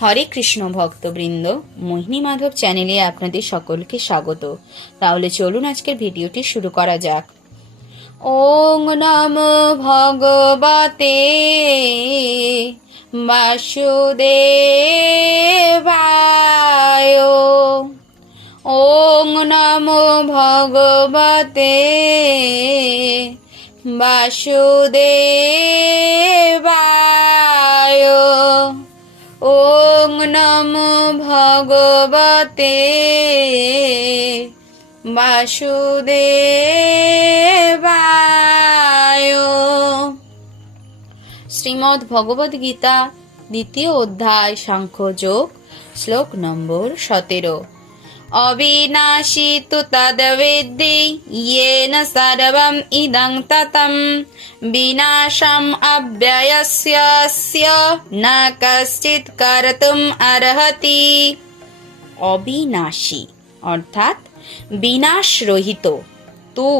হরে কৃষ্ণ ভক্তবৃন্দ, মোহিনী মাধব চ্যানেলে আপনাদের সকলকে স্বাগত। তাহলে চলুন আজকের ভিডিওটি শুরু করা যাক। ওং নমো ভগবতে বাসুদেবায়। ওং নমো ভগবতে বাসুদেবায়। ওং নমো ভগবতে বাসুদেবায়। শ্রীমদ্ ভগবদ গীতা দ্বিতীয় অধ্যায় সাংখ্যযোগ, শ্লোক নম্বর 17। অবিনাশী তু তদ্বেদ্যি येन सर्वम् इदं ततं বিনাশম অব্যয়স্য ন কশ্চিৎ কর্তুম অর্হতি। অবিনাশী অর্থাৎ বিনাশ রহিত, তু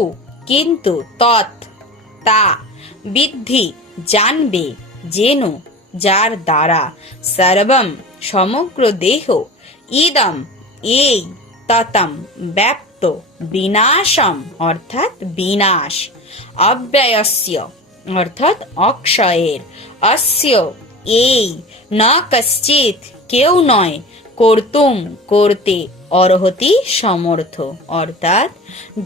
কিন্তু, তৎ তা, বিদ্ধি জানবে, যেন যার দ্বারা, সর্বম সমগ্র দেহ, ইদম এই, ততম ব্যাপ্ত, বিনাশম অর্থাৎ বিনাশ, অব্যয়স্য অর্থাৎ অক্ষয়ের, অস্য এই, ন কশ্চিৎ কেউ নয়, কর্তুম করতে, অর্হতি সমর্থ অর্থাৎ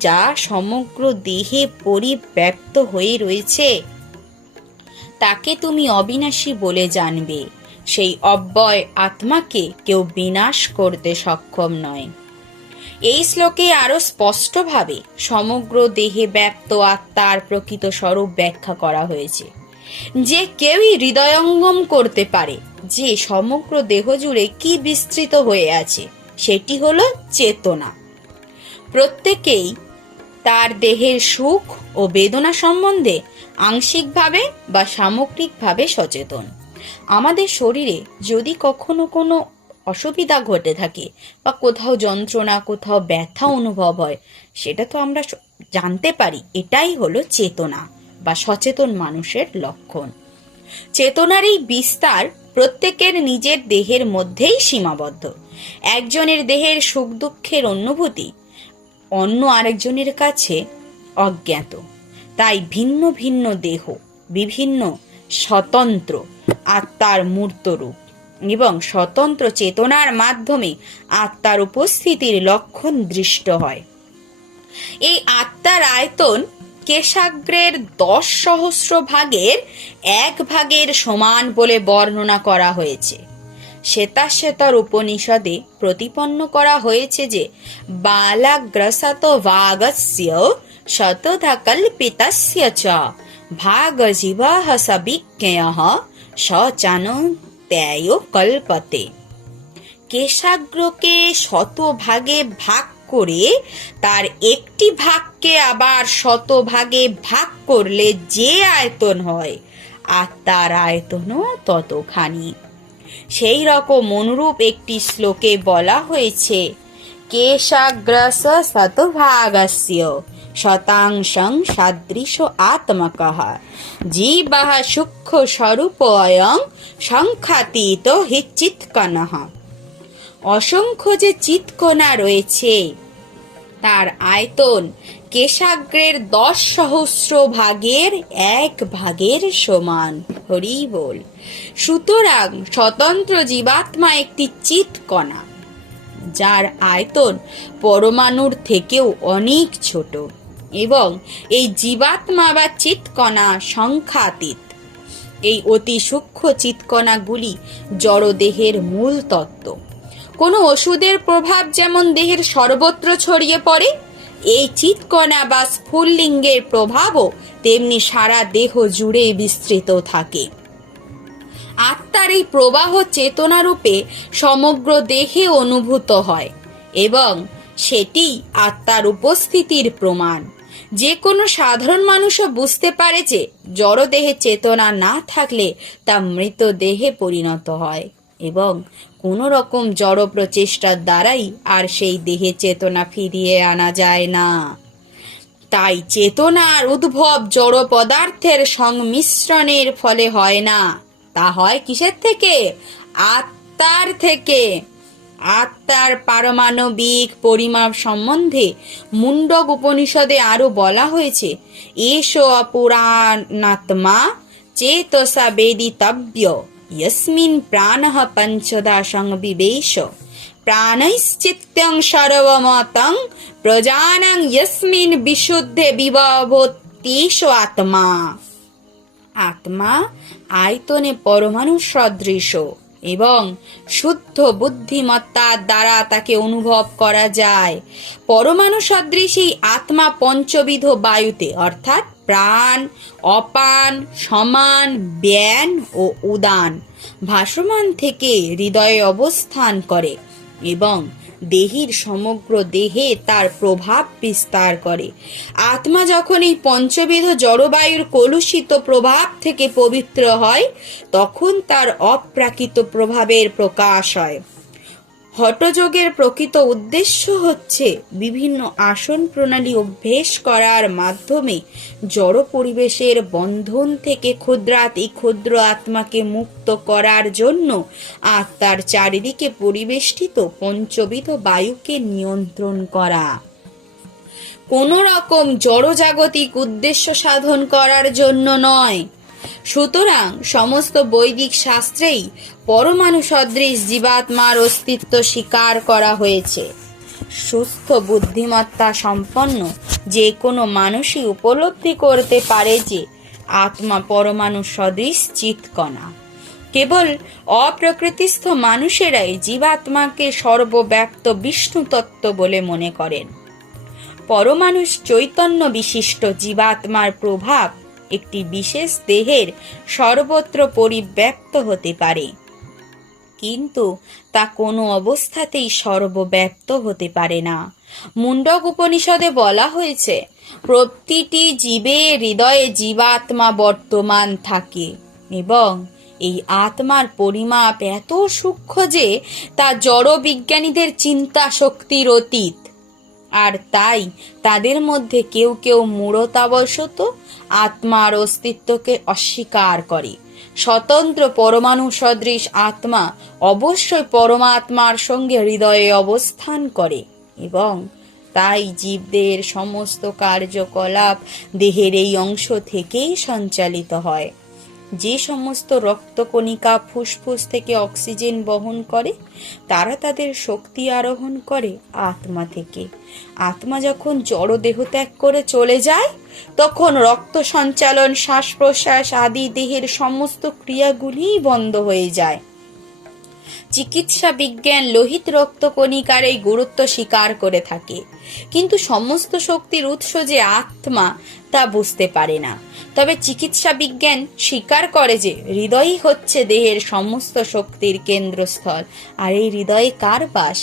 যা সমগ্র দেহে পরিব্যাপ্ত হয়ে রয়েছে তাকে তুমি অবিনাশী বলে জানবে। সেই অব্যয় আত্মাকে কেউ বিনাশ করতে সক্ষম নয়। এই শ্লোকে আরো স্পষ্টভাবে সমগ্র দেহে ব্যাপ্ত আত্মার প্রকৃত স্বরূপ ব্যাখ্যা করা হয়েছে। যে কেউই হৃদয়ঙ্গম করতে পারে যে সমগ্র দেহ জুড়ে কি বিস্তৃত হয়ে আছে, সেটি হলো চেতনা। প্রত্যেকেই তার দেহের সুখ ও বেদনা সম্বন্ধে আংশিকভাবে বা সামগ্রিকভাবে সচেতন। আমাদের শরীরে যদি কখনো কোনো অসুবিধা ঘটে থাকে বা কোথাও যন্ত্রণা, কোথাও ব্যথা অনুভব হয়, সেটা তো আমরা জানতে পারি। এটাই হলো চেতনা বা সচেতন মানুষের লক্ষণ। চেতনার এই বিস্তার প্রত্যেকের নিজের দেহের মধ্যেই সীমাবদ্ধ। একজনের দেহের সুখ দুঃখের অনুভূতি অন্য আরেকজনের কাছে অজ্ঞাত। তাই ভিন্ন ভিন্ন দেহ, বিভিন্ন স্বতন্ত্র আত্মার মূর্ত রূপ এবং স্বতন্ত্র চেতনার মাধ্যমে আত্মার উপস্থিতির লক্ষণ দৃষ্ট হয়। এই আত্মার আয়তন কেশাগ্রের 10,000 ভাগের 1 ভাগের সমান বলে বর্ণনা করা হয়েছে। শ্বেতাশ্বেতর উপনিষদে প্রতিপন্ন করা হয়েছে যে বালাগ্রসত ভাগস্য শতধা কল্পিতস্য চ ভাগজীবঃ সবিজ্ঞেয়ঃ সচানন্ত্যয় কল্পতে। কেশাগ্রকে 100 ভাগে ভাগ করে তার একটি ভাগকে আবার 100 ভাগে ভাগ করলে যে আয়তন হয়, আত্মার আয়তনও ততখানি। সেই রকম অনুরূপ একটি শ্লোকে বলা হয়েছে, কেশাগ্রস্য শতভাগস্য শতাংশং সাদৃশ আত্মকঃ জীবঃ সূক্ষ্ম স্বরূপয়ং সংখ্যাতীত হি চিৎকণঃ। অসংখ্য যে চিৎকণা রয়েছে তার আয়তন কেশাগ্রের 10,000 ভাগের 1 ভাগের সমান। হরি বল। সুতরাং স্বতন্ত্র জীবাত্মা একটি চিৎকণা, যার আয়তন পরমাণুর থেকেও অনেক ছোট, এবং এই জীবাত্মা বা চিৎকণা সংখ্যাতীত। এই অতি সূক্ষ্ম চিৎকণাগুলি জড়দেহের মূল তত্ত্ব। কোনো ওষুধের প্রভাব যেমন দেহের সর্বত্র ছড়িয়ে পড়ে, এই চিৎকণা বা স্ফুল্লিঙ্গের প্রভাবও তেমনি সারা দেহ জুড়ে বিস্তৃত থাকে। আত্মার এই প্রবাহ চেতনারূপে সমগ্র দেহে অনুভূত হয় এবং সেটি আত্মার উপস্থিতির প্রমাণ। যে কোনো সাধারণ মানুষও বুঝতে পারে যে জড়দেহে চেতনা না থাকলে তা মৃত দেহে পরিণত হয় এবং কোনো রকম জড় প্রচেষ্টার দ্বারাই আর সেই দেহে চেতনা ফিরিয়ে আনা যায় না। তাই চেতনার উদ্ভব জড় পদার্থের সংমিশ্রণের ফলে হয় না, তা হয় কিসের থেকে? আত্মা বিস্তার থেকে আত্মার পারমাণবিক পরিমাপ সম্বন্ধে মুন্ডক উপনিষদে আরো বলা হয়েছে, এষ অপুরাণাত্মা চেতসা বেদিতব্য यस्मिन् प्राणः पञ्चधा संविवेश प्राणैश्चित्यं सर्वमतं प्रजानं यस्मिन् विशुद्धे विभवत्येष आत्मा। আত্মা আয়তনে পরমাণু সদৃশ এবং শুদ্ধ বুদ্ধিমত্তার দ্বারা তাকে অনুভব করা যায়। পরমাণু সদৃশ এই আত্মা পঞ্চবিধ বায়ুতে অর্থাৎ প্রাণ, অপান, সমান, ব্যান ও উদান ভাসমান থেকে হৃদয়ে অবস্থান করে এবং দেহের সমগ্র দেহে তার প্রভাব বিস্তার করে। আত্মা যখন এই পঞ্চবিধ জড়বায়ুর কলুষিত প্রভাব থেকে পবিত্র হয়, তখন তার অপ্রাকৃত প্রভাবের প্রকাশ হয়। হঠযোগের প্রকৃত উদ্দেশ্য হচ্ছে বিভিন্ন আসন প্রণালী অভ্যেস করার মাধ্যমে জড় পরিবেশের বন্ধন থেকে ক্ষুদ্রাতি ক্ষুদ্র আত্মাকে মুক্ত করার জন্য আত্মার চারিদিকে পরিবেষ্টিত পঞ্চবিধ বায়ুকে নিয়ন্ত্রণ করা। কোন রকম জড়জাগতিক উদ্দেশ্য সাধন করার জন্য নয়। সুতরাং সমস্ত বৈদিক শাস্ত্রেই পরমাণু সদৃশ জীবাত্মার অস্তিত্ব স্বীকার করা হয়েছে। সুস্থ বুদ্ধিমত্তা সম্পন্ন যে কোনো মানুষই উপলব্ধি করতে পারে যে আত্মা পরমাণু সদৃশ চিৎকণা। কেবল অপ্রকৃতিস্থ মানুষেরাই জীবাত্মাকে সর্বব্যাপ্ত বিষ্ণু তত্ত্ব বলে মনে করেন। পরমাণু চৈতন্য বিশিষ্ট জীবাত্মার প্রভাব একটি বিশেষ দেহের সর্বত্র পরিব্যাপ্ত হতে পারে, কিন্তু তা কোনো অবস্থাতেই সর্বব্যাপ্ত হতে পারে না। মুন্ডক উপনিষদে বলা হয়েছে, প্রতিটি জীবের হৃদয়ে জীবাত্মা বর্তমান থাকে এবং এই আত্মার পরিমাপ এত সূক্ষ্ম যে তা জড় বিজ্ঞানীদের চিন্তা শক্তির অতীত। আর তাই তাদের মধ্যে কেউ কেউ মূঢ়তাবশত আত্মার অস্তিত্বকে অস্বীকার করে। স্বতন্ত্র পরমাণু সদৃশ আত্মা অবশ্যই পরমাত্মার সঙ্গে হৃদয়ে অবস্থান করে এবং তাই জীবদের সমস্ত কার্যকলাপ দেহের এই অংশ থেকেই সঞ্চালিত হয়। যে সমস্ত রক্তকণিকা ফুসফুস থেকে অক্সিজেন বহন করে, তারা তাদের শক্তি আরোহণ করে আত্মা থেকে। আত্মা যখন জড় দেহ ত্যাগ করে চলে যায়, তখন রক্ত সঞ্চালন, শ্বাস প্রশ্বাস আদি দেহের সমস্ত ক্রিয়াগুলি বন্ধ হয়ে যায়। চিকিৎসা বিজ্ঞান লোহিত রক্তকণিকার এই গুরুত্ব স্বীকার করে থাকে, কিন্তু সমস্ত শক্তির উৎস যে আত্মা তা বুঝতে পারে না। তবে চিকিৎসা বিজ্ঞান স্বীকার করে যে হৃদয়ই হচ্ছে দেহের সমস্ত শক্তির কেন্দ্রস্থল। আর এই হৃদয়ে কার বাস?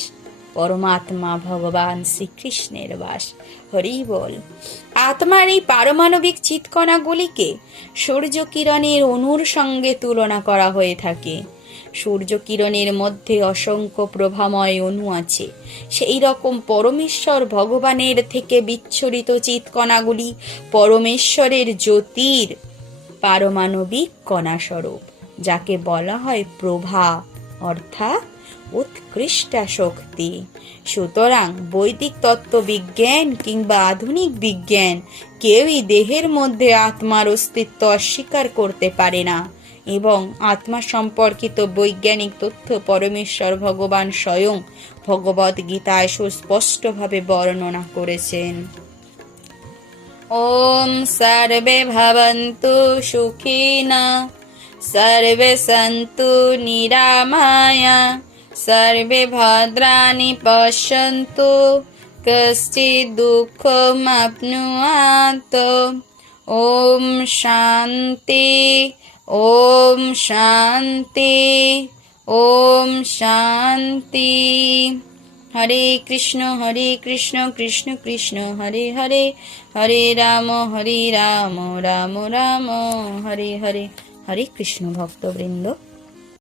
পরমাত্মা ভগবান শ্রীকৃষ্ণের বাস। হরি বল। আত্মার এই পারমাণবিক চিৎকণাগুলিকে সূর্য কিরণের অণুর সঙ্গে তুলনা করা হয়ে থাকে। সূর্য কিরণের মধ্যে অসংখ্য প্রভাময় অণু আছে, সেই রকম পরমেশ্বর ভগবানের থেকে বিচ্ছুরিত চিৎকণাগুলি পরমেশ্বরের জ্যোতির পারমাণবিক কণাস্বরূপ, যাকে বলা হয় প্রভা অর্থাৎ উৎকৃষ্ট শক্তি। সুতরাং বৈদিক তত্ত্ববিজ্ঞান কিংবা আধুনিক বিজ্ঞান কেউই দেহের মধ্যে আত্মার অস্তিত্ব অস্বীকার করতে পারে না এবং আত্মা সম্পর্কিত বৈজ্ঞানিক তথ্য পরমেশ্বর ভগবান স্বয়ং ভগবদ গীতায় সুস্পষ্টভাবে বর্ণনা করেছেন। ওম সর্বে ভবন্তু সুখিনা সর্বে সন্তু নিরাময়া সর্বে ভদ্রাণি পশ্যন্তু কশ্চিৎ দুঃখমাপ্নুয়াত। ওম শান্তি ওম শান্তি ওম শান্তি। হরে কৃষ্ণ কৃষ্ণ কৃষ্ণ হরে হরে, হরে রাম রাম রাম হরে হরে। হরে কৃষ্ণ ভক্তবৃন্দ।